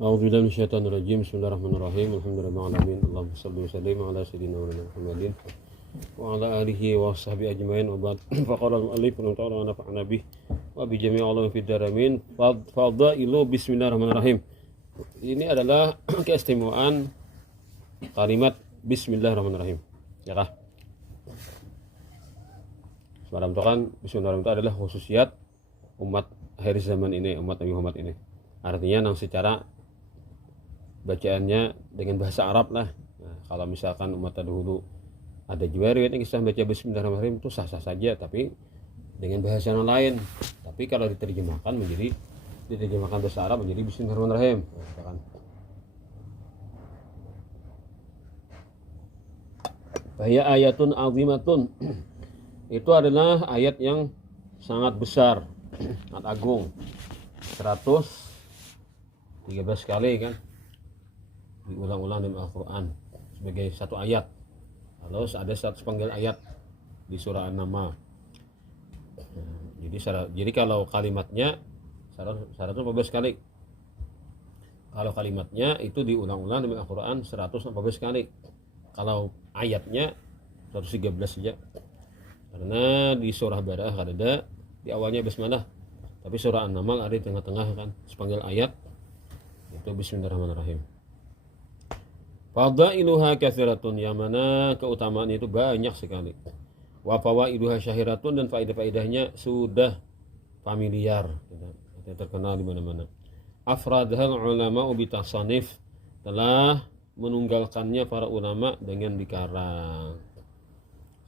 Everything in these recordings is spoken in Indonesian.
A'udzubillahi minasyaitonir rajim. Bismillahirrahmanirrahim. Alhamdulillahirabbil alamin. Allahumma shalli wa sallim ala sayyidina Muhammadin wa ala alihi wa sahbihi ajmain. Wa ba'd. Faqala al-mu'allif wa nafa'ana bih wa bi jami'i ulumi fid daramin. Fadailu bismillahirrahmanirrahim. Ini adalah keistimewaan kalimat bismillahirrahmanirrahim. Ya kah? Sebarang itu kan bismillahirrahmanirrahim itu adalah khususiat umat akhir zaman ini, umat Nabi Muhammad ini. Artinya yang secara bacaannya dengan bahasa Arab lah. Nah, kalau misalkan umat dahulu ada juga riwayatnya kisah baca bismillahirrahmanirrahim itu sah-sah saja, tapi dengan bahasa yang lain. Tapi kalau diterjemahkan bahasa Arab menjadi bismillahirrahmanirrahim. Nah, bahaya ayatun azimatun. Itu adalah ayat yang sangat besar, sangat agung. 113 kali kan diulang-ulang dalam Al-Quran sebagai satu ayat. Lalu ada 100 panggil ayat di surah An-Naml. Jadi kalau kalimatnya 114 kali. Kalau kalimatnya itu diulang-ulang dalam Al-Quran 114 kali. Kalau ayatnya 113 saja. Karena di surah Bara'ah ada di awalnya basmalah, tapi surah An-Naml ada di tengah-tengah kan sepanggil ayat itu bismillahirrahmanirrahim. Fadailuha katsiratun, yang mana keutamaannya itu banyak sekali. Wa fawaiduha syahiratun, dan faedah-faedahnya sudah familiar, terkenal di mana-mana. Afradhal ulama bi tasanif, telah menunggalkannya para ulama dengan dikarang.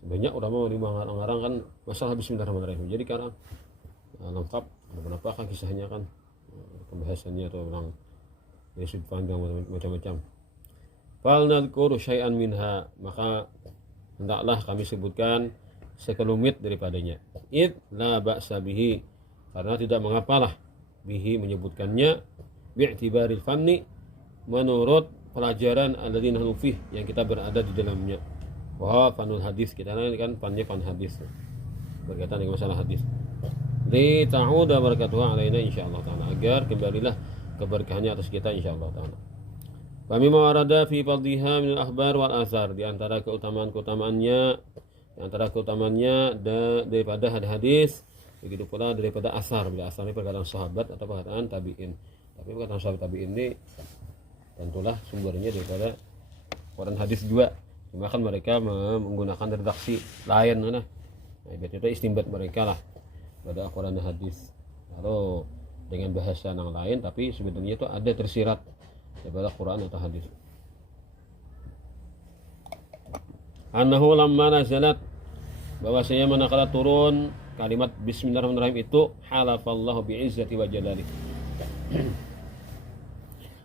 Banyak ulama di mengarang kan masalah bismillahirrahmanirrahim. Jadi karang lengkap, ada berapa kan kisahnya kan, pembahasannya atau orang dari sudut pandang macam-macam. Fal nadhkuru syai'an minha, maka hendaklah kami sebutkan sekelumit daripadanya. Id la ba'sa bihi, karena tidak mengapalah bihi menyebutkannya, bi'tibaril fanni, menurut pelajaran alladzina nufih yang kita berada di dalamnya. Wah, fanul hadis, kita kan fannya fan hadis, berkaitan dengan masalah hadis. Li ta'uda barakatuhu alaina insyaallah taala, agar kembalilah keberkahannya atas kita insyaallah taala. Kami warada fi fadhiha min al-akhbar wal athar, di antara keutamaannya daripada hadis, begitu pula daripada asar. Bila asar ini perkataan sahabat atau perkataan tabi'in. Tapi perkataan sahabat tabi'in ini tentulah sumbernya daripada Quran hadis juga. Cuma kan mereka menggunakan redaksi lain nah. Itu istimbat mereka lah pada Quran dan hadis. Lalu dengan bahasa yang lain, tapi sebenarnya itu ada tersirat daripada Quran atau hadis. Annahu lamma nazalat, bahwasanya manakala turun kalimat bismillahirrahmanirrahim itu, halafallahu bi'izzati wa jalali,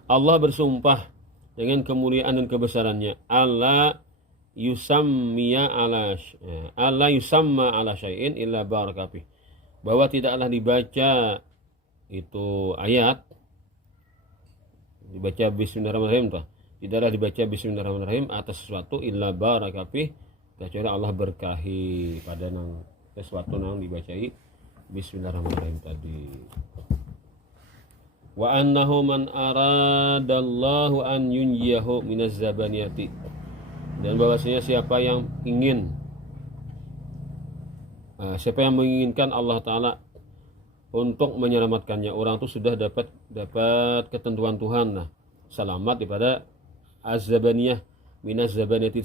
Allah bersumpah dengan kemuliaan dan kebesarannya, Allah yusamma ala syai'in illa barakapih, bahwa tidaklah dibaca itu ayat, dibaca bismillahirrahmanirrahim, tidaklah dibaca bismillahirrahmanirrahim atas sesuatu illa barakapih, kecuali Allah berkahi pada sesuatu yang dibacai bismillahirrahmanirrahim tadi. Wa annahu man aradallahu an yunjiyahu minaz zabaniyati, dan bahwasanya siapa yang menginginkan Allah Ta'ala untuk menyelamatkannya, orang itu sudah dapat ketentuan Tuhan, nah, selamat daripada az-zabaniyah minaz zabaniyati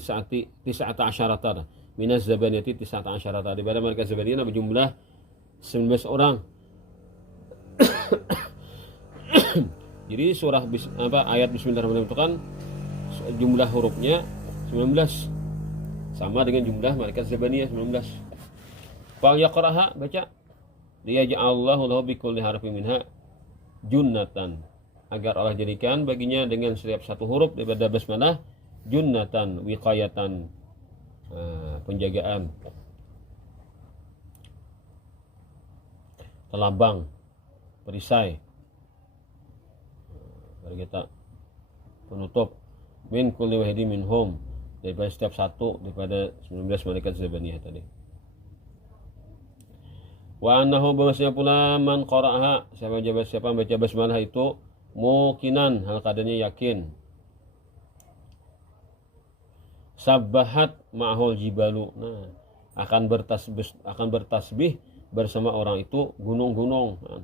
tis'ata asyarata, minaz zabaniyati tis'ata asyarata, daripada mereka zabaniyah berjumlah 19 orang. Jadi ayat bismillahirrahmanirrahim itu kan jumlah hurufnya 19, sama dengan jumlah malaikat zabaniyah 19. Fal yaqraha, baca, liyaj'alallahu lahu bi kulli harfin minha junnatan, agar Allah jadikan baginya dengan setiap satu huruf daripada basmalah junnatan, wiqayatan, penjagaan, telabang, perisai bagi kita, penutup, min kulli wahidin minhum, daripada setiap satu daripada 19 malaikat zabaniyah tadi. Wa annahu, bahwasanya pula man qara'aha, siapa baca basmalah itu, mukinan hal keadaannya yakin. Sabbahat ma'hul jibalu, nah akan bertasbih bersama orang itu gunung-gunung. Nah,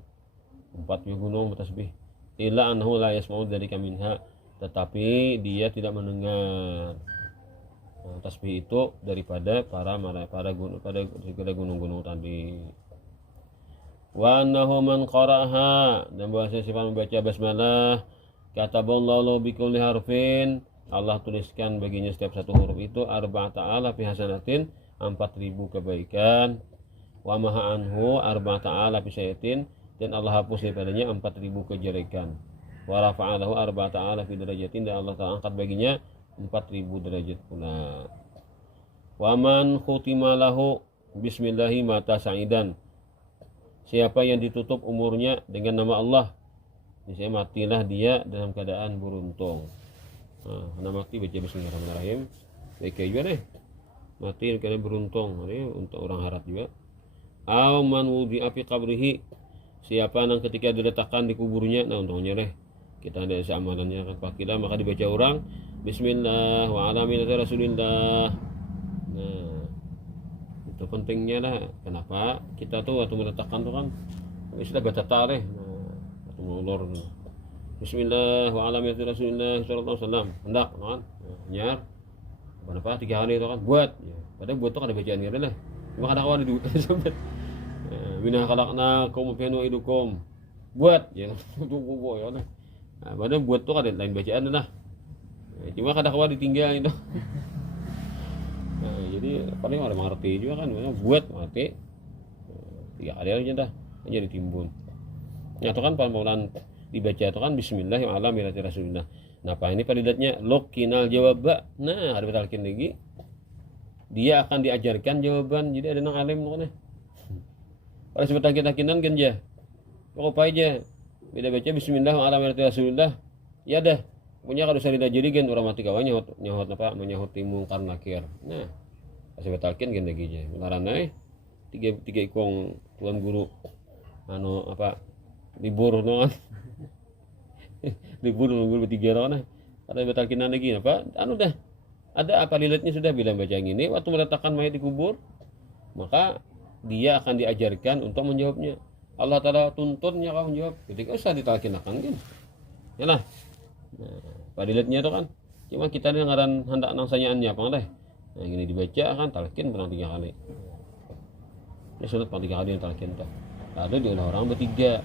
40 gunung bertasbih. Illa annahu la yasma'u dzalika minha, tetapi dia tidak mendengar tasbih itu daripada gunung-gunung tadi. Wa annahu man qara'aha, dan bahasa siapa membaca basmalah kataballahu bi kulli harfin, Allah tuliskan baginya setiap satu huruf itu arba'ata alafi hasanatin, 4000 kebaikan. Wa maha anhu arba'ata alafi sayyi'atin, dan Allah hapus daripadanya 4000 kejelekan. Wa rafa'alahu arba'ata alafi darajatin, dan Allah Ta'ala angkat baginya 4000 derajat pula. Wa man khutima lahu bismillahi mata sa'idan, siapa yang ditutup umurnya dengan nama Allah, misalnya matilah dia dalam keadaan beruntung. Nah, mati baca bismillahirrahmanirrahim, baik juga deh, mati dalam keadaan beruntung, ini untuk orang harap juga. Aw man wudi'a fi qabrihi, siapa yang ketika diletakkan di kuburnya, nah untungnya deh kita ada amalannya kan pakilah, maka dibaca orang bismillah wa ala millati rasulillah. Nah, itu pentingnya lah. Kenapa kita tuh waktu meletakkan tuh kan istilah baca tarikh, nah atau ngulur bismillah wa ala millati rasulillah sallallahu alaihi wasallam hendak kan nyar apa 3 kali itu kan buat ya. Padahal buat tuh ada bacaan gitu lah, cuma kadang-kadang di sobat bina khalaqnakum wa nu'idukum buat ya tunggu ya. Nah, padahal buat tuh ada lain bacaan lah, cuma kadang-kadang ditinggal itu. Nah, jadi paling orang mengerti juga kan, buat mati 3 kali aja dah jadi timbun. Nah itu kan pelan-pelan dibaca itu kan bismillah wa ala millati rasulillah. Nah apa ini padidatnya lokinal jawab. Nah ada talqin lagi, dia akan diajarkan jawaban. Jadi ada nang alim tuh kan ya. Kalau sebut takinan kan ya kok apa aja beda baca bismillah wa ala millati rasulillah ya dah punya kalau saya tidak jadi kan orang mati kawan nyahot apa menyahut timu karena nakir. Nah sebut talqin kan lagi aja ngaranna tiga ikong tuan guru anu apa libur no kan libur guru bertiga kan ada betalkinan lagi apa anu dah ada apa lilatnya sudah bila baca yang ini waktu meletakkan mayat di kubur, maka dia akan diajarkan untuk menjawabnya. Allah Ta'ala tuntunnya kau menjawab ketika usah ditalkinakan kan ya lah. Nah padilatnya itu kan cuma kita ini ngaran hendak nangsanyaannya apa deh. Nah gini dibaca kan talkin pernah 3 kali ya, sunat 3 kali yang talkin tuh ada di orang bertiga.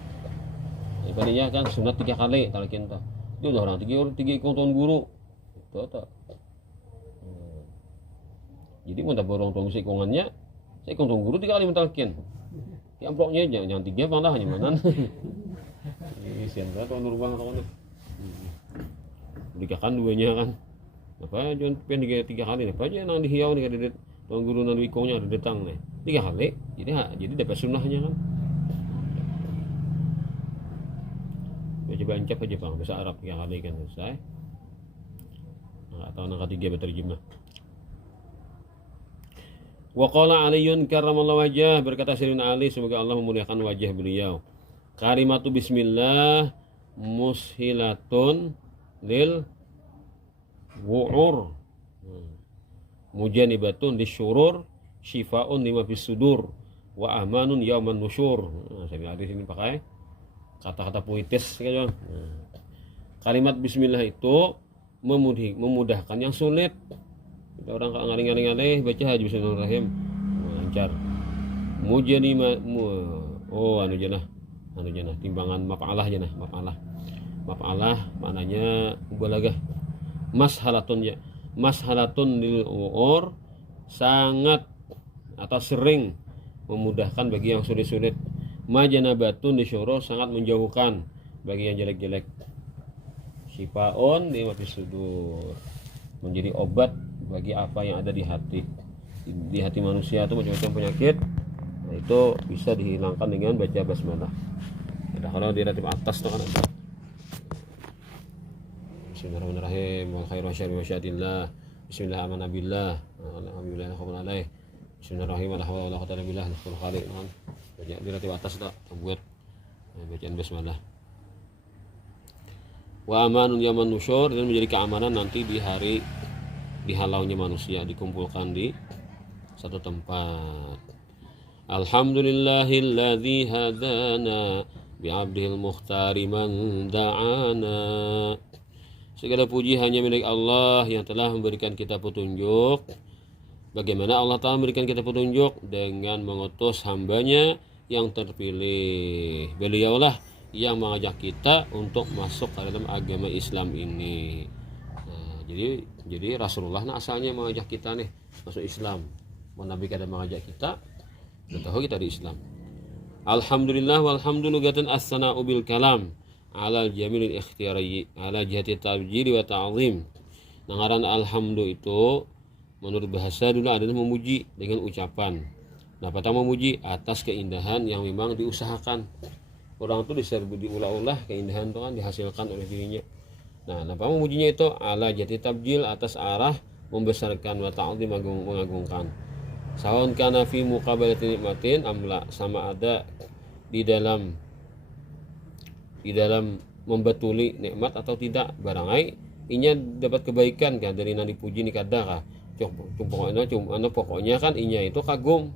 Ibadahnya kan sunat 3 kali talqin tuh. Itu udah orang 3 ikut tuan guru. Itu tuh. Jadi mun tak borong tuan ikongannya, saya ikut tuan guru 3 kali mentalqin. Ya amploknya jangan 3 bang lah hanya mana. Ini sian banget tuan guru bang tuan. Dikakan 2-nya kan. Apa jangan pengen 3 kali apa aja nang dihiau nih kada tuan guru nang ikonnya ada datang nih. 3 kali. Jadi dapat sunnahnya kan. Coba ancap aja bang, bahasa Arab 3 kali kan selesai. Atau yang ketiga berterjemah. Wa qala Aliyun karramallahu wajah, berkata Sayyidina Ali semoga Allah memuliakan wajah beliau. Kalimatu bismillah mushilatun lil wu'ur, mujanibatun lisyurur, shifaun lima fis sudur, wa amanun yauman nusyur. Nah, Sayyidina Ali sini pakai kata-kata puitis kan. Kalimat bismillah itu memudahkan yang sulit. Kita orang ngaling-ngaling baca aja bismillahirrahmanirrahim lancar. Mujanima anu janah timbangan maf'alah janah maf'alah maknanya mubalagah. Mashalatun lil umur, sangat atau sering memudahkan bagi yang sulit-sulit. Majanabatun disyuruh, sangat menjauhkan bagi yang jelek-jelek. Sifaun lima fis sudur, menjadi obat bagi apa yang ada di hati. Di hati manusia itu macam-macam penyakit, nah, itu bisa dihilangkan dengan baca basmalah. Ada kalau di ratib atas itu kan ada Bismillahirrahmanirrahim wal khairu wa syarri wa syadillah Bismillahirrahmanirrahim alhamdulillah alaih Bismillahirrahmanirrahim la haula wala quwwata illa billah al khaliq kan baca di ratib atas tak buat bacaan basmalah. Wa amanun yaman nusyur, dan menjadi keamanan nanti di hari dihalaunya manusia dikumpulkan di satu tempat. Alhamdulillahilladzi hadana bi'abdil mukhtari man da'ana. Segala puji hanya milik Allah yang telah memberikan kita petunjuk. Bagaimana Allah Ta'ala memberikan kita petunjuk? Dengan mengutus hambanya yang terpilih. Beliaulah yang mengajak kita untuk masuk ke dalam agama Islam ini. Nah, jadi Rasulullah asalnya mengajak kita nih masuk Islam. Nabi kadang mengajak kita, tahu kita di Islam. Alhamdulillah walhamdulillahatan as-sana'u bil kalam ala jamilil ikhtiyari ala jihati tabjili wa ta'zim. Ngaran alhamdulillah itu menurut bahasa dulu adalah memuji dengan ucapan. Nah, pertama memuji atas keindahan yang memang diusahakan. Orang itu diserbu diulah-ulah keindahan itu kan dihasilkan oleh dirinya. Nah, apa memujinya itu ala jati tabjil atas arah membesarkan wa ta'zim mengagungkan. Sawan kana fi muqabalati nikmatin amla, sama ada di dalam membatuli nikmat atau tidak, barangai inya dapat kebaikan kan dari nang dipuji ni kada kah. Pokoknya kan inya itu kagum.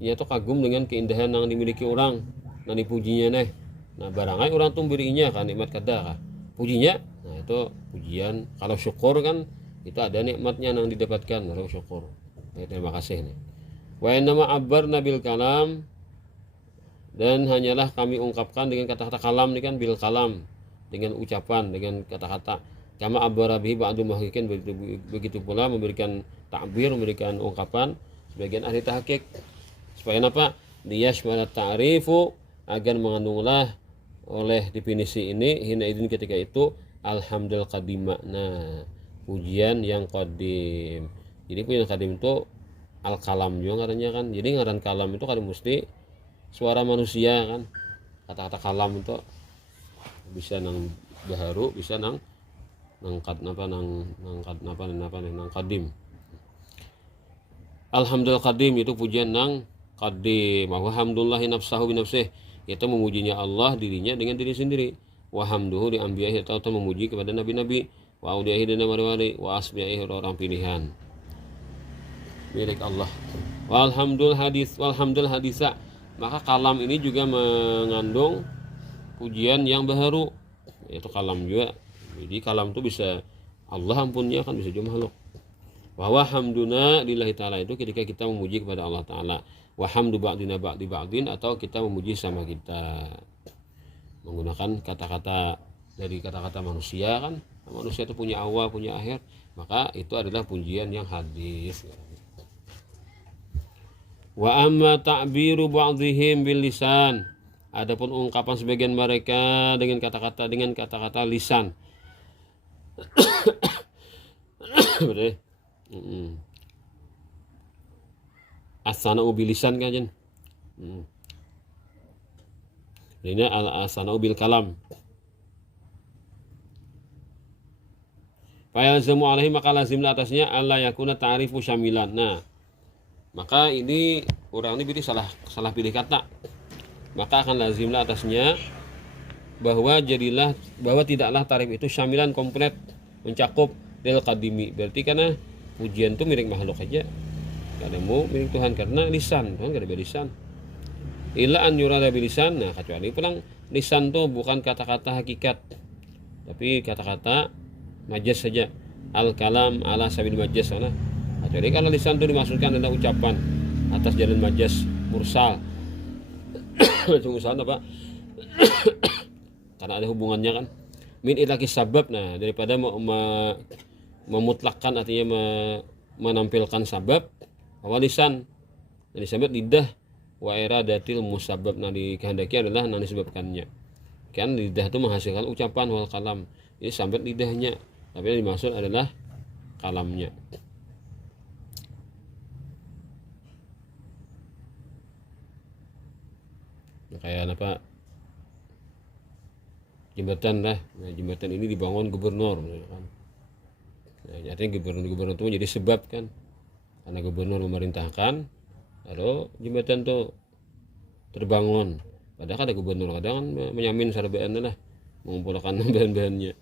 Inya itu kagum dengan keindahan yang dimiliki orang. Nah dipujinya nih, nah barangai orang tuh berinya kan nikmat kada kah pujinya, nah itu pujian. Kalau syukur kan itu ada nikmatnya yang didapatkan kalau syukur. Nah, terima kasih nih. Wa innama abbarna bil kalam, dan hanyalah kami ungkapkan dengan kata-kata kalam ini kan bil kalam, dengan ucapan, dengan kata-kata. Kama abbara bihi ba'du muhaqqiqin, begitu pula memberikan takbir, memberikan ungkapan sebagian ahli tahqiq. Supaya apa? Liyashmala ta'rifu, agar mengandunglah oleh definisi ini hina idin ketika itu alhamdul qadimah. Nah, pujian yang qadim. Jadi pujian qadim itu al kalam juga katanya kan. Jadi ngaran kalam itu kan mesti suara manusia kan. Kata-kata kalam itu bisa nang baharu, bisa nang qadim. Alhamdul qadim itu pujian nang qadim. Wa hamdulillahi nafsahu bi nafsihi, itu memujinya Allah dirinya dengan diri sendiri. Wa hamduhu li anbiya'i, atau memuji kepada nabi-nabi, wa auliya'i dan wali-wali, wa asbiya'i orang pilihan milik Allah. Walhamdul hadisa, maka kalam ini juga mengandung pujian yang baharu, yaitu kalam juga. Jadi kalam itu bisa Allah ampunnya kan, bisa juga makhluk. Bahwa hamduna lillahi ta'ala itu ketika kita memuji kepada Allah Ta'ala. Wa hamdu ba'dina ba'di ba'din, atau kita memuji sama kita menggunakan kata-kata dari kata-kata manusia kan. Manusia itu punya awal, punya akhir, maka itu adalah pujian yang hadis. Wa amma ta'biru ba'dihim bil lisan, adapun ungkapan sebagian mereka dengan kata-kata lisan. Betul. As-sana'u bil lisan kan jen. Ini al-sana'u bil kalam. Fa yalzamu alaihi, maka lazimlah atasnya alla yakuna ta'rifu syamilan. Nah, maka ini orang ini salah pilih kata. Maka akan lazimlah atasnya bahwa tidaklah tarif itu syamilan, komplit, mencakup lil qadimi. Berarti karena pujian itu milik makhluk aja, kada mau milik Tuhan, karena lisan Tuhan kada lisan. Illa an yurada bil lisan, nah kecuali pulang lisan tuh bukan kata-kata hakikat, tapi kata-kata majaz saja. Al kalam ala sabil majaz sana. Kecuali kalau lisan itu dimaksudkan adalah ucapan atas jalan majaz mursal. Mursal apa? Karena ada hubungannya kan. Min ilaki sabab, nah daripada memutlakkan, artinya menampilkan sabab, awal lisan, dan disebut lidah, wa iradatil musabab, nah dikehendaki adalah yang disebabkannya. Kan lidah itu menghasilkan ucapan wal kalam, ini sampai lidahnya, tapi yang dimaksud adalah kalamnya. Kayak apa, jembatan lah. Nah, jembatan ini dibangun gubernur kan. Nah, artinya gubernur itu menjadi sebab kan, karena gubernur memerintahkan, lalu jembatan tuh terbangun. Padahal ada gubernur kadang kan menyamin sarbean lah, mengumpulkan bahan-bahannya.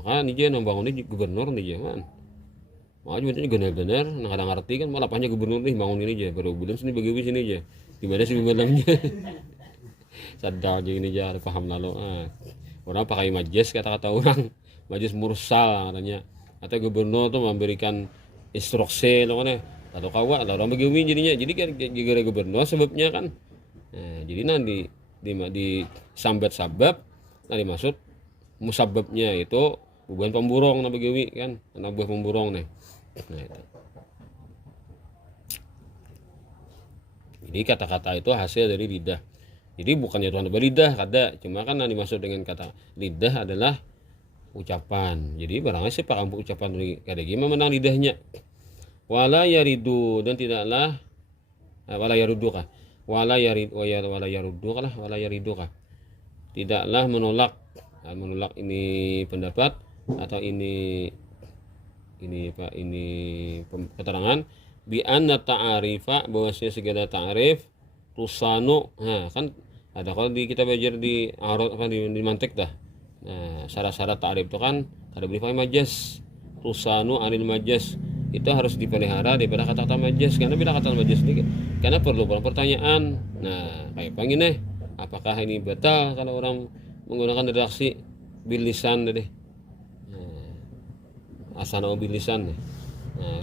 maka nih nang bangun ini gubernur nih man. Maka cuma benar-benar kadang ngerti kan malah pahnya gubernur nih bangun ini aja baru bilang sini bagi sini aja gimana sih malamnya sadar aja ini aja paham lalu orang pakai majes kata-kata orang majes mursal katanya atau gubernur tuh memberikan instruksi loh kan atau kawa lah orang bagi jadinya jadi kan gara gubernur sebabnya kan jadi nanti di sambat sabab nanti maksud musababnya itu bukan pemburung nabi gawi kan anak buah pemburung nih nah itu jadi kata-kata itu hasil dari lidah jadi bukannya Tuhan berlidah kada cuma kan yang dimaksud dengan kata lidah adalah ucapan jadi barangnya sih pakai ucapan dari kada gimana menang lidahnya wala yaridu dan tidaklah wala yarudu kah wala yaridu kah tidaklah menolak ini pendapat atau ini keterangan bi anna ta'arifa bahwasanya segala ta'rif tusanu kan ada kalau kita belajar di arad apa di mantik dah syarat-syarat ta'rif itu kan ada beri majas tusanu anil majas itu harus dipelihara daripada kata-kata majas karena bila kata majas ini karena perlu pertanyaan kayak begini apakah ini batal kalau orang menggunakan redaksi bilisan deh asana bilisan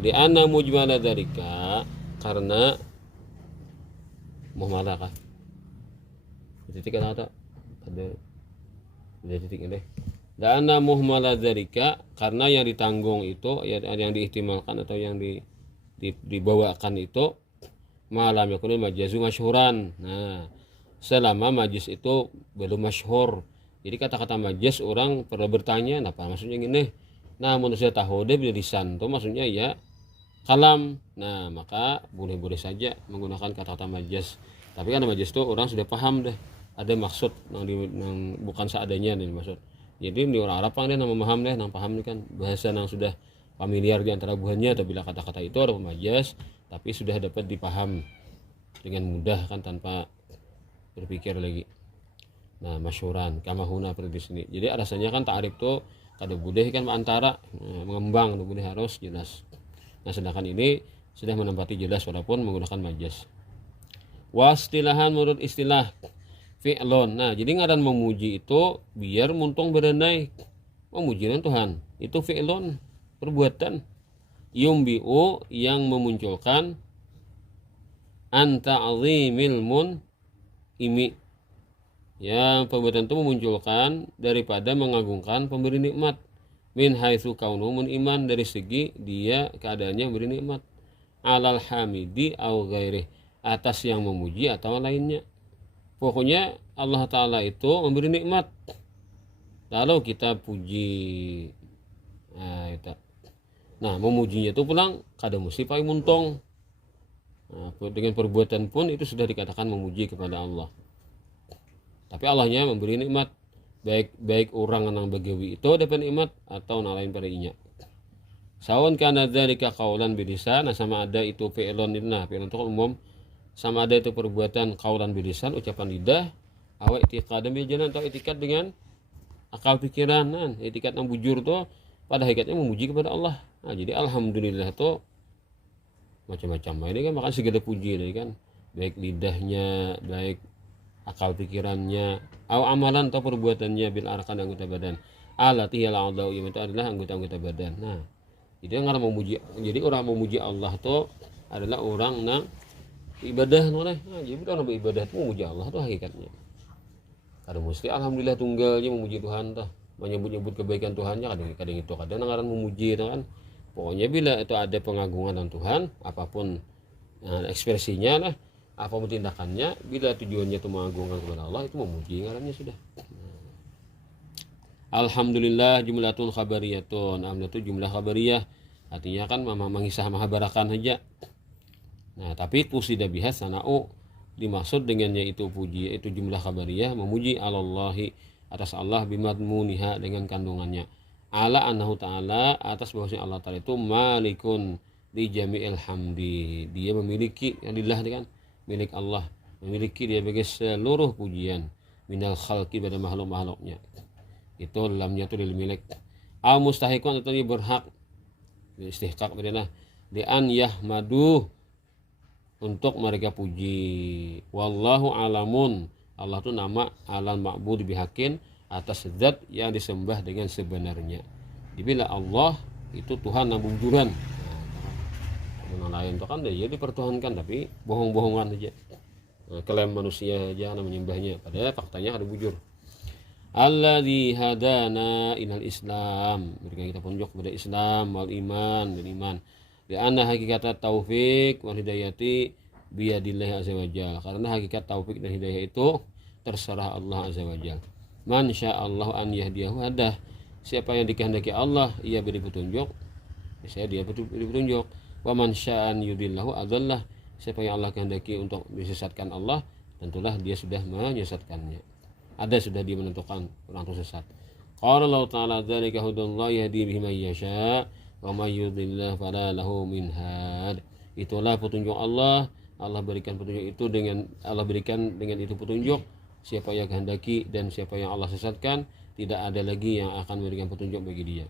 di anna mujmala dzalika karena muhmalah kah titik kata ada titik ini dan anna muhmalah dzalika karena yang ditanggung itu yang diihtimalkan atau yang dibawakan itu malam yakun majazu masyhuran selama majaz itu belum masyhur jadi kata-kata majaz orang perlu bertanya apa maksudnya gini menurut saya tahu deh bilisan itu maksudnya ya kalam maka boleh-boleh saja menggunakan kata-kata majaz tapi kan majaz itu orang sudah paham deh ada maksud yang bukan seadanya nih maksud jadi di orang Arab kan dia memaham deh paham nih kan bahasa yang sudah familiar di antara buahnya atau bila kata-kata itu ada majaz tapi sudah dapat dipaham dengan mudah kan tanpa berpikir lagi masyhuran kama huna di sini jadi alasannya kan ta'rif tuh kada boleh kan antara mengembang boleh harus jelas sedangkan ini sudah menempati jelas walaupun menggunakan majaz wastilahan menurut istilah fi'lon jadi ngaran memuji itu biar muntung berenai memujian Tuhan itu fi'lon perbuatan yumbi'u yang memunculkan anta azimil mun imi yang perbuatan itu memunculkan daripada mengagungkan pemberi nikmat min haitsu kaunuhu iman dari segi dia keadaannya memberi nikmat alal hamidi au ghairi atas yang memuji atau lainnya pokoknya Allah Ta'ala itu memberi nikmat lalu kita puji memujinya itu pulang kada mesti pakai muntong dengan perbuatan pun itu sudah dikatakan memuji kepada Allah tapi Allahnya memberi nikmat baik orang yang bagawi itu dapat nikmat atau lain pada inya sawan kana dzalika qaulan bilisan sama ada itu fi'lun fi'lun itu umum sama ada itu perbuatan qaulan bilisan ucapan lidah awak i'tiqadan bil janan atau i'tiqad dengan akal pikiran i'tiqad yang bujur tuh pada hakikatnya memuji kepada Allah jadi alhamdulillah tuh macam-macam ini kan makan segala puji ini kan baik lidahnya baik akal pikirannya atau amalan atau perbuatannya bil arkan anggota badan alati ya la'adau itu adalah anggota-anggota badan jadi orang memuji jadi orang memuji Allah itu adalah orang yang ibadah jadi orang beribadah itu memuji Allah itu hakikatnya kada mesti alhamdulillah tunggalnya memuji Tuhan menyebut-nyebut kebaikan Tuhannya kadang itu kadang orang memuji itu kan pokoknya bila itu ada pengagungan dengan Tuhan apapun ekspresinya lah apapun tindakannya bila tujuannya itu mengagungkan kepada Allah itu memuji ngarannya sudah alhamdulillah jumlatun khabariyatun itu jumlah khabariyah artinya kan mengisah mahabarakan saja tapi tusida biha sana'u dimaksud dengannya itu puji itu jumlah khabariyah memuji alallahi atas Allah bimadmuniha dengan kandungannya ala annahu ta'ala atas bahwasanya Allah Ta'ala itu malikun di jami'il hamdi dia memiliki lillah kan milik Allah memiliki dia bagi seluruh pujian minal khalqi pada makhluk-makhluknya itu lamnya itu lil milik Au mustahiqun atau dia berhak istihqaq berarti di an yahmadu untuk mereka puji. Wallahu alamun. Allah itu nama alal ma'bud bihakin atas zat yang disembah dengan sebenarnya. Dibilang Allah itu Tuhan yang bujuran. Yang lain itu kan dia dipertuhankan tapi bohong-bohongan aja. Klaim manusia aja menyembahnya. Padahal faktanya ada bujur. Alladzi hadana ilal Islam. Berikan kita petunjuk kepada Islam wal iman dan iman. Di anna hakikat taufik wal hidayati biyadillah azza wajalla. Karena hakikat taufik dan hidayah itu terserah Allah azza wajalla. Man sya'allahu an yahdiyahu hadah. Siapa yang dikehendaki Allah ia beri petunjuk, saya dia beri petunjuk. Wa man sya'an yudillahu adallah. Siapa yang Allah kehendaki untuk disesatkan Allah, tentulah dia sudah menyesatkannya. Ada sudah dia menentukan orang itu sesat. Qala Allah Ta'ala dzalika hudallahu yahdi bihi may yasha wa may yudlil fala lahu min had. Itulah petunjuk Allah. Allah berikan petunjuk itu dengan itu petunjuk siapa yang kehendaki, dan siapa yang Allah sesatkan tidak ada lagi yang akan memberikan petunjuk bagi dia.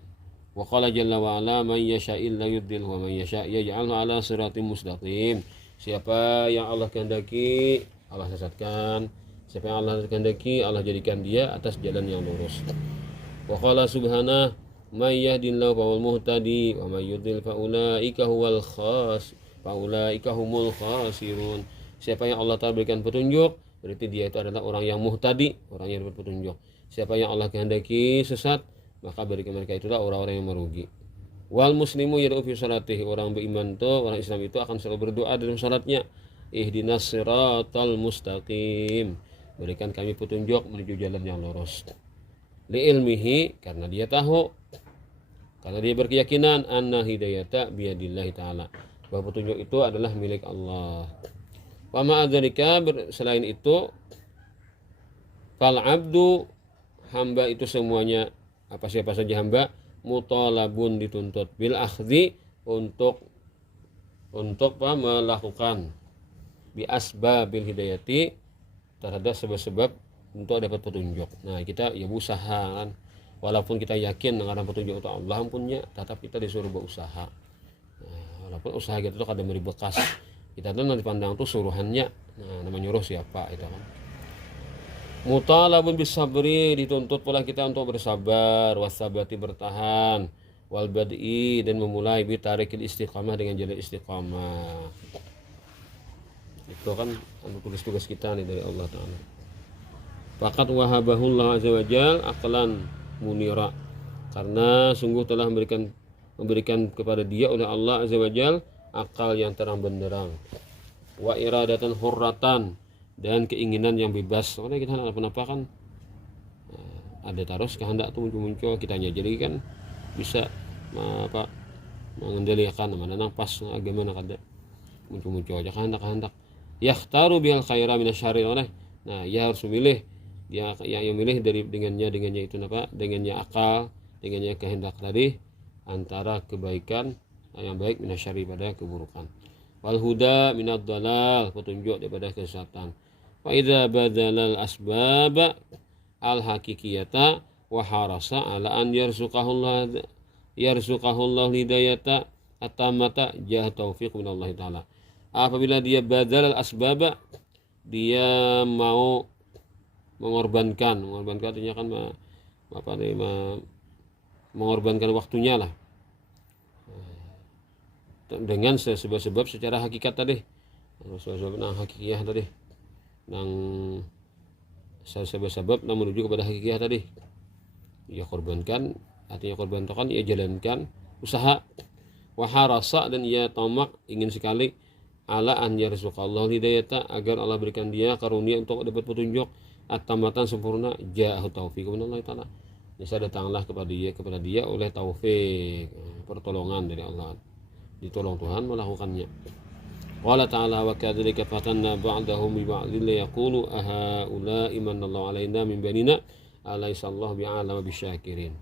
Wa qala jalla wa ala man yasha'il la yudlil wa man yasha' yaj'alhu ala siratim mustaqim. Siapa yang Allah kehendaki Allah sesatkan, siapa yang Allah kehendaki Allah jadikan dia atas jalan yang lurus. Wa qala subhanahu may yahdillahu fawal muhtadi wa may yudlil fa ulaika humul khasirun. Siapa yang Allah Ta'ala berikan petunjuk, berarti dia itu adalah orang yang muhtadi, orang yang dapat petunjuk. Siapa yang Allah kehendaki sesat, maka bagi mereka itulah orang-orang yang merugi. Wal muslimu yad'u fi salatihi. Orang beriman itu, orang Islam itu akan selalu berdoa dalam salatnya. Ihdinas siratal mustaqim. Berikan kami petunjuk menuju jalan yang lurus. Li ilmihi, karena dia tahu, karena dia berkeyakinan anna hidayata biyadillahi ta'ala, bahwa petunjuk itu adalah milik Allah. Wa ma'adzalika, selain itu, fal abdu, hamba itu semuanya, siapa saja hamba, mutalabun dituntut bil akhdhi untuk melakukan bi asbabil hidayati terhadap sebab-sebab untuk dapat petunjuk. Nah, kita ya berusaha kan. Walaupun kita yakin dengan petunjuk itu Allah punya, tetap kita disuruh berusaha. Nah, walaupun usaha kita itu kadang beri bekas. Kita tuh nanti pandang tuh suruhannya. Nah, namanya nyuruh siapa itu kan. Mutalabun bisabri, dituntut pula kita untuk bersabar, wasabati bertahan, wal bad'i dan memulai bi tarikil istiqamah dengan jalan istiqamah. Itu kan tugas kita nih dari Allah Ta'ala. Faqad wahabahullah azza wajal aqlan munira, karena sungguh telah memberikan kepada dia oleh Allah azza wajal akal yang terang benderang, wa iradatan hurratan, dan keinginan yang bebas. Karena kita tidak apa-apa kan ada terus kehendak itu muncul kitanya, jadi kan bisa mengendalikan mana pas agama ada muncul aja kehendak yakhtaru bihal khaira minasyarri. Nah, ia harus memilih, dia yang memilih dengannya itu dengannya akal, dengannya kehendak tadi, antara kebaikan yang baik minasyarri pada keburukan, wal huda minad dalal, petunjuk daripada kesesatan. Fa idza badalal asbab al hakikiyata wa harasa ala an yarzuqahullah hidayata atamata jah taufiq minallahi taala. Apabila dia badal al asbab, dia mau mengorbankan artinya kan mengorbankan waktunya lah dengan sebab-sebab secara hakikat tadi, sebab hakikiyah tadi, nang sebab-sebab nang menuju kepada hakikiyah tadi, ia korbankan, artinya korbankan, ia jalankan usaha, waharasa, dan ia tamak ingin sekali ala an yarzuqallahu hidayata, agar Allah berikan dia karunia untuk dapat petunjuk at-tamatan sempurna, ja'ahu taufiq minallahi ta'ala, bisa datanglah kepada dia oleh taufik, pertolongan dari Allah, ditolong Tuhan melakukannya. Qala ta'ala wa kadzalika fatanna ba'dahum bi ba'dil yaqulu ahaula imanallahu alaina min banina alaisallahu bi'alama bisyakirin.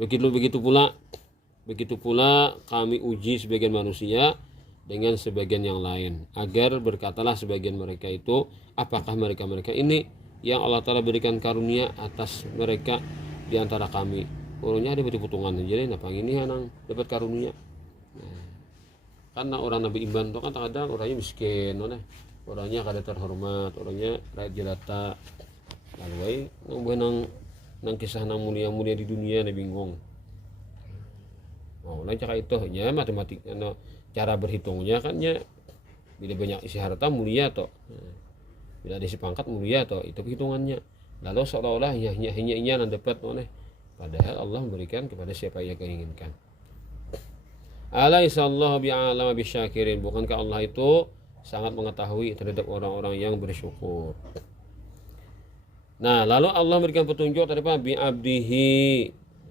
Begitu pula kami uji sebagian manusia dengan sebagian yang lain, agar berkatalah sebagian mereka itu, apakah mereka ini yang Allah Ta'ala berikan karunia atas mereka di antara kami, orangnya ada potongan jadi napa ini nang dapat karunia. Nah, karena orang Nabi Imban itu kan kadang orangnya miskin, orangnya kada terhormat, orangnya rakyat jelata. Lalu nang kisah nang mulia-mulia di dunia nih bingung. Oh, cakap itu nya matematik cara berhitungnya kan nya bila banyak isi harta mulia toh. Bila ada isi pangkat mulia toh, itu hitungannya. Lalu seolah-olah hanya nang dapat padahal Allah memberikan kepada siapa yang inginkan. Alaihissallahu bi'alama bisyakirin, bukankah Allah itu sangat mengetahui terhadap orang-orang yang bersyukur. Nah, lalu Allah memberikan petunjuk tadi apa? Bi'abdihi,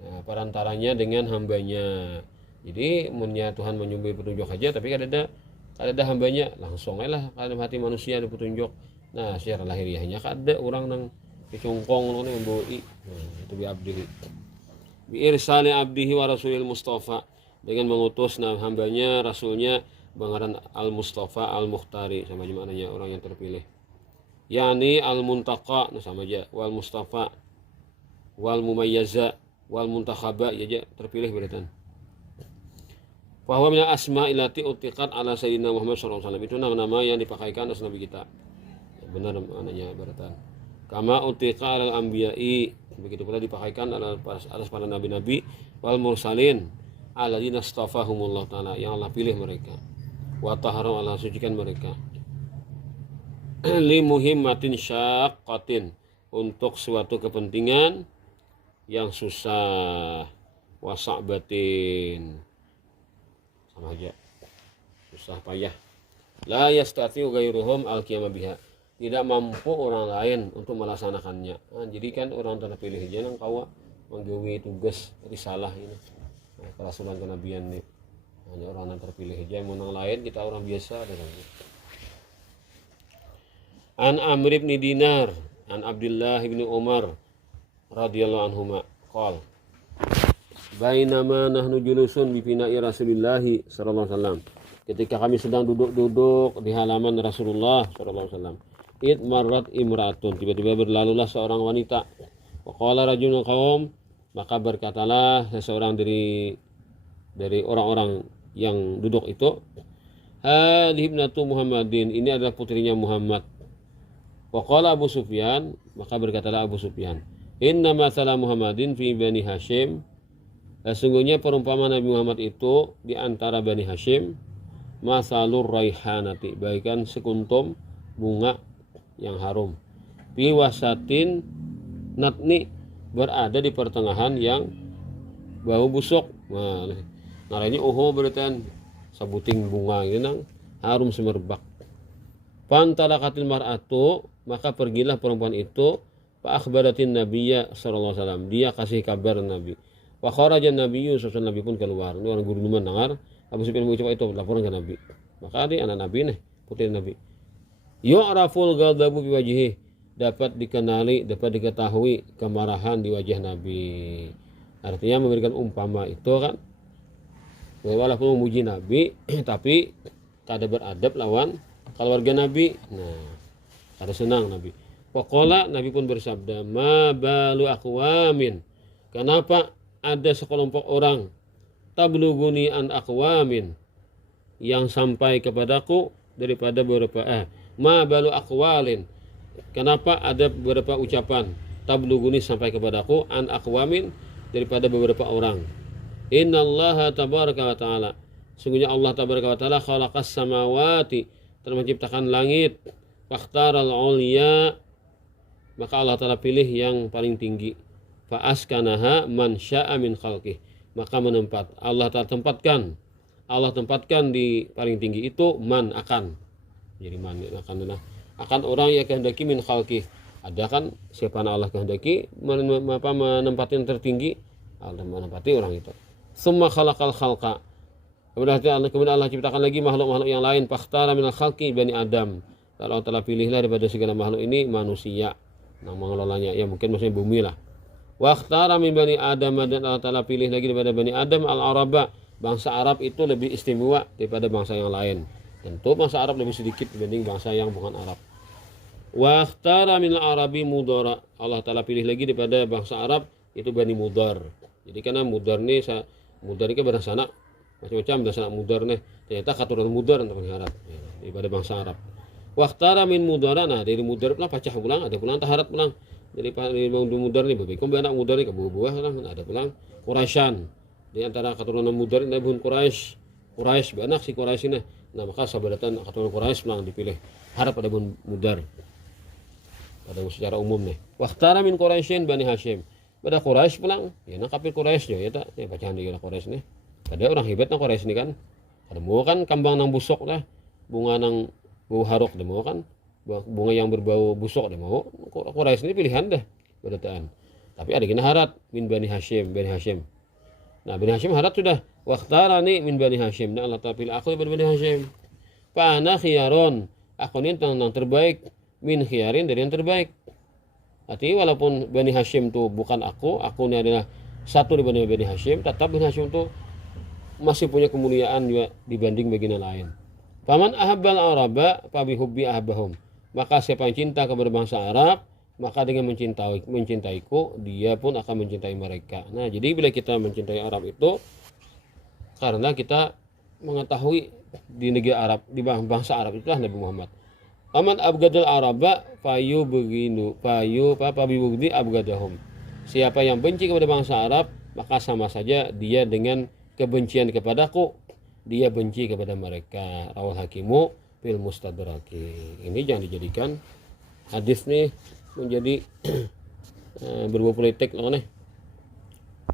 nah, perantaranya dengan hambanya. Jadi munnya Tuhan menyumbui petunjuk aja, tapi ada hambanya langsung lah dalam hati manusia ada petunjuk. Nah, secara lahiriahnya ada orang nang kecongkong yang boi. Nah, itu bi'abdihi. Bi'irsali abdihi wa rasulil mustafa, dengan mengutus hambanya rasulnya Bangaren al-Mustafa al-Mukhtari, sama aja maknanya orang yang terpilih. Yani al-Muntaqa, nah sama aja, wal Mustafa wal Mumayyaza wal Muntakhaba, ya terpilih berarti. Bahwa min asma ilati utiqat ala sayyidina Muhammad sallallahu alaihi wasallam, itu nama-nama yang dipakaikan atas nabi kita. Benar maknanya berarti. Kama utiqa alal anbiya'i, begitu pula dipakaikan atas para nabi-nabi wal mursalin alladzina astafahumullah taala, yang Allah pilih mereka. Wa tahara, Allah sucikan mereka. Li muhimmatin syaqqatin, untuk suatu kepentingan yang susah. Wa sa'batin, sama aja, susah payah. La yastati'u ghairuhum al-qiyamah biha, tidak mampu orang lain untuk melaksanakannya. Nah, jadi kan orang terpilih aja nang kawa menggawe tugas risalah ini. Nah, kerasulan kenabian nih. Hanya orang yang terpilih aja, yang menang lain kita orang biasa. An Amr ibn Dinar an Abdullah ibn Umar radhiyallahu anhuma qala bainama nahnu julusun bi fina'i Rasulillah sallallahu alaihi wasallam, ketika kami sedang duduk-duduk di halaman Rasulullah sallallahu alaihi wasallam, id marrat imratun, tiba-tiba berlalulah seorang wanita. Wa qala rajulun qaum, maka berkatalah seseorang dari orang-orang yang duduk itu, hadhihi ibnatu Muhammadin, ini adalah putrinya Muhammad. Wa qala Abu Sufyan, maka berkatalah Abu Sufyan, inna mathala Muhammadin fi Bani Hashim, sesungguhnya perumpamaan Nabi Muhammad itu di antara Bani Hashim, masalur raihanati, bagaikan sekuntum bunga yang harum, fi wasatin natni, berada di pertengahan yang bau busuk. Nah, naranya berarti sabuting bunga ini nang harum semerbak. Pantalakatil mar'atu, maka pergilah perempuan itu, fa akhbaratin nabiyya sallallahu alaihi wasallam, dia kasih kabar Nabi. Wa kharajan nabiyyu sallallahu, Nabi pun keluar. Ini orang guru mendengar Abu Sufyan mengucap itu, laporan ke Nabi. Maka dia anak Nabi nih, putri Nabi. Yu'raful ghadabu bi wajhihi, dapat dikenali, dapat diketahui kemarahan di wajah Nabi. Artinya memberikan umpama itu kan, walaupun memuji Nabi tapi kada beradab lawan keluarga Nabi. Nah, kada senang Nabi. Faqala, Nabi pun bersabda, ma balu aqwamin, kenapa ada sekelompok orang, tabluguni an aqwamin, yang sampai kepadaku daripada beberapa ma balu aqwalin, kenapa ada beberapa ucapan, tabluguni sampai kepadaku, an aqwamin, daripada beberapa orang. Innallaha tabaraka wa ta'ala, sungguhnya Allah tabaraka wa ta'ala khalaqas samawati, telah menciptakan langit, fakhtaral ulya, maka Allah Ta'ala pilih yang paling tinggi, fa askanaha man sya'a min khalqih, maka Allah Ta'ala tempatkan di paling tinggi itu man, akan, jadi man akan orang yang kehendaki min khalqih, ada kan siapa Allah kehendaki menempati yang tertinggi, Allah menempati orang itu. Summa khalaqal khalqa, kemudian Allah ciptakan lagi makhluk-makhluk yang lain, fakhtara minal khalqi bani Adam, lalu Allah telah pilihlah daripada segala makhluk ini manusia yang mengelolanya, ya mungkin maksudnya bumi lah. Wa akhtara min bani Adam, dan Allah telah pilih lagi daripada bani Adam al-Araba, bangsa Arab itu lebih istimewa daripada bangsa yang lain. Tentu bangsa Arab lebih sedikit dibanding bangsa yang bukan Arab. Wa akhtara min al-Arabi Mudara, Allah telah pilih lagi daripada bangsa Arab itu Bani Mudar, Jadi karena mudar nih mudar ini barang sana macam-macam barang sana mudar nih ternyata katuran mudar untuk Arab daripada bangsa Arab. Waktara min mudara, nah dari mudar pula pacah pulang, ada pulang taharat pulang. Jadi mudar nih berbeda. Kau anak mudar nih kebuah-buah kan ada pulang Quraisyan. Di antara keturunan mudar ini pun Quraisy anak si Quraisy ini. Nah maka sahabatan keturunan Quraisy pulang dipilih. Harap ada pun mudar. Pada secara umum nih. Waktara min Quraisyin Bani Hashim. Pada Quraisy pulang, ya nak kapil Quraisy ya tak, ya bacaan dia Quraisy nih. Ada orang hebat nak Quraisy nih kan. Ada mau kan kambang nang busuk lah, bunga nang bau harok deh mau kan, bunga yang berbau busuk deh mau. Quraisy ini pilihan deh berataan. Tapi ada gini harat min Bani Hashim. Nah Bani Hashim harat sudah. Waktara nih min Bani Hashim. Nah Allah pilih aku dari Bani Hashim. Fa'ana khiyaron. Aku ini yang terbaik min khiyarin dari yang terbaik. Artinya walaupun Bani Hashim itu bukan aku ini adalah satu dibanding Bani Hashim, tetap Bani Hashim itu masih punya kemuliaan juga dibanding bagian lain. Faman ahabbal araba fabihubbi ahabbahum. Maka siapa yang cinta kepada bangsa Arab, maka dengan mencintaiku, dia pun akan mencintai mereka. Nah, jadi bila kita mencintai Arab itu karena kita mengetahui di negeri Arab, di bangsa Arab itulah Nabi Muhammad. Aman abgadal araba fayu pabibugdi abgadahum. Siapa yang benci kepada bangsa Arab, maka sama saja dia dengan kebencian kepadaku, dia benci kepada mereka. Rawal Hakimu fil Mustadraki. Ini jangan dijadikan hadis nih menjadi berbau politik loh nih.